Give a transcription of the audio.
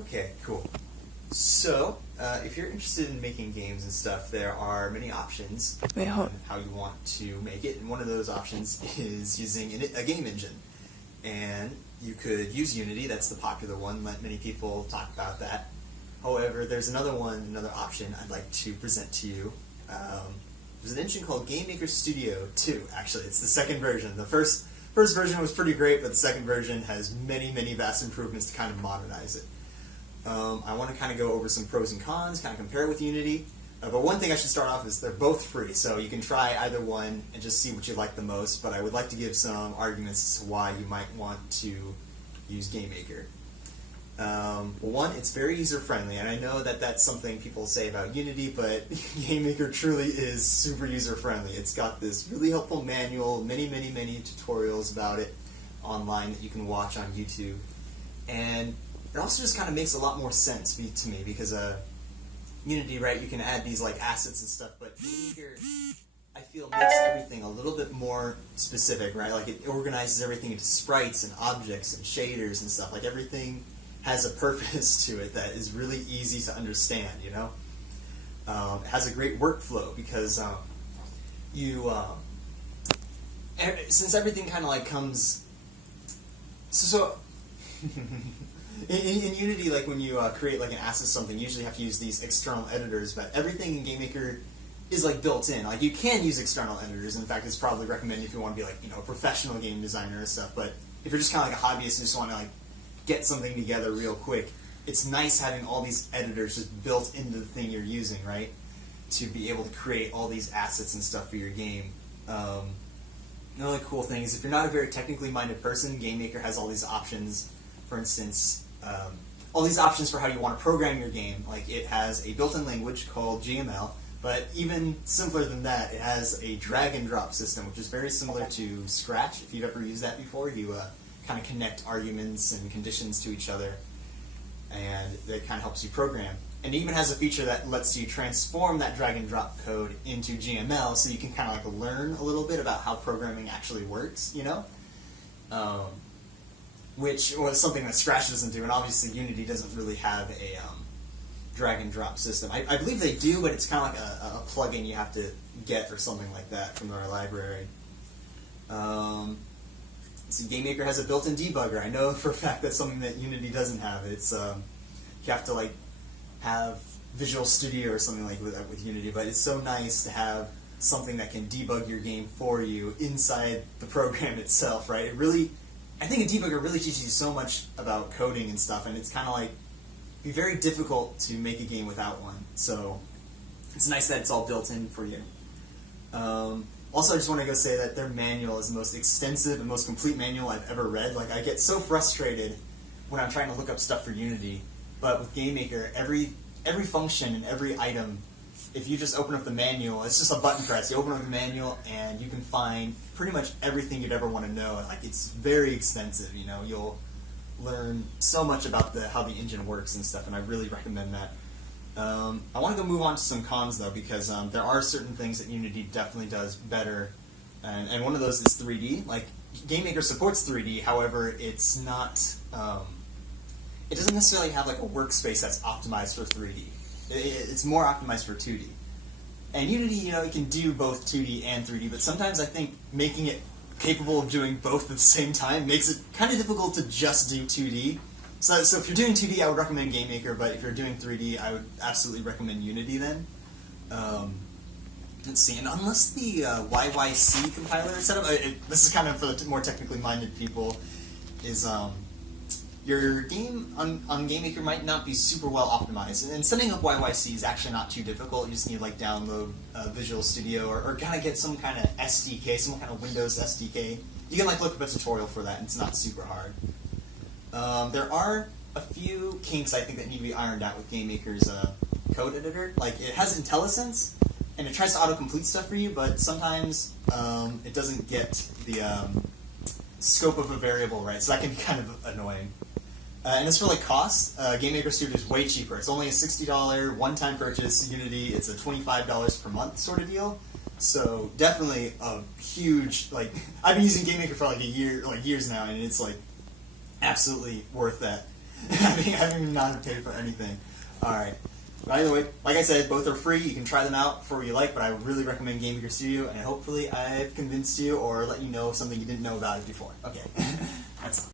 Okay, cool. So, if you're interested in making games and stuff, there are many options on how you want to make it, and one of those options is using a game engine. And you could use Unity, that's the popular one, let many people talk about that. However, there's another option I'd like to present to you. There's an engine called GameMaker Studio 2, actually. It's the second version. The first version was pretty great, but the second version has many, many vast improvements to kind of modernize it. I want to kind of go over some pros and cons, kind of compare it with Unity. But one thing I should start off is they're both free, so you can try either one and just see what you like the most, but I would like to give some arguments as to why you might want to use GameMaker. One, it's very user-friendly, and I know that that's something people say about Unity, but GameMaker truly is super user-friendly. It's got this really helpful manual, many, many, many tutorials about it online that you can watch on YouTube, and it also just kind of makes a lot more sense to me, because Unity, right, you can add these like assets and stuff, but GameMaker, I feel, makes everything a little bit more specific, right? Like it organizes everything into sprites and objects and shaders and stuff. Like everything has a purpose to it that is really easy to understand, you know? It has a great workflow because since everything kind of like comes... So in Unity, like when you create like an asset or something, you usually have to use these external editors, but everything in GameMaker is like built in. Like you can use external editors. In fact, it's probably recommended if you want to be like, you know, a professional game designer or stuff. But if you're just kind of like a hobbyist and just want to like get something together real quick, it's nice having all these editors just built into the thing you're using, right? To be able to create all these assets and stuff for your game. Another cool thing is if you're not a very technically minded person, GameMaker has all these options. For instance, all these options for how you want to program your game. Like it has a built-in language called GML, but even simpler than that, it has a drag and drop system, which is very similar to Scratch. If you've ever used that before, you kind of connect arguments and conditions to each other, and that kind of helps you program. And it even has a feature that lets you transform that drag and drop code into GML, so you can kind of like learn a little bit about how programming actually works, you know? Which was something that Scratch doesn't do, and obviously Unity doesn't really have a drag and drop system. I believe they do, but it's kind of like a plugin you have to get or something like that from their library. So GameMaker has a built-in debugger. I know for a fact that's something that Unity doesn't have. It's you have to like have Visual Studio or something like that with Unity, but it's so nice to have something that can debug your game for you inside the program itself, right? It really, I think a debugger really teaches you so much about coding and stuff, and it's kind of like, it'd be very difficult to make a game without one. So it's nice that it's all built in for you. Also, I just want to go say that their manual is the most extensive and most complete manual I've ever read. Like, I get so frustrated when I'm trying to look up stuff for Unity, but with GameMaker, every function and every item, if you just open up the manual, it's just a button press. You open up the manual and you can find pretty much everything you'd ever want to know. Like, it's very extensive, you know. You'll learn so much about how the engine works and stuff, and I really recommend that. I want to go move on to some cons, though, because there are certain things that Unity definitely does better, and one of those is 3D. Like, GameMaker supports 3D, however, it's not... it doesn't necessarily have like a workspace that's optimized for 3D. It's more optimized for 2D. And Unity, you know, it can do both 2D and 3D, but sometimes I think making it capable of doing both at the same time makes it kind of difficult to just do 2D. So if you're doing 2D, I would recommend GameMaker, but if you're doing 3D, I would absolutely recommend Unity then. Let's see, and unless the YYC compiler is set up, this is kind of for the more technically minded people, is your game on GameMaker might not be super well optimized. And setting up YYC is actually not too difficult. You just need to like download Visual Studio or kind of get some kind of SDK, some kind of Windows SDK. You can like look up a tutorial for that, and it's not super hard. There are a few kinks I think that need to be ironed out with GameMaker's code editor. Like, it has IntelliSense, and it tries to autocomplete stuff for you, but sometimes it doesn't get the scope of a variable right, so that can be kind of annoying. And as for like cost, GameMaker Studio is way cheaper. It's only a $60 one-time purchase. Unity, it's a $25 per month sort of deal. So definitely a huge, like, I've been using GameMaker for like a year, like years now, and it's like absolutely worth that. having not paid for anything. All right. By the way, like I said, both are free. You can try them out for what you like, but I really recommend Game Maker Studio, and hopefully I've convinced you or let you know something you didn't know about it before. Okay, that's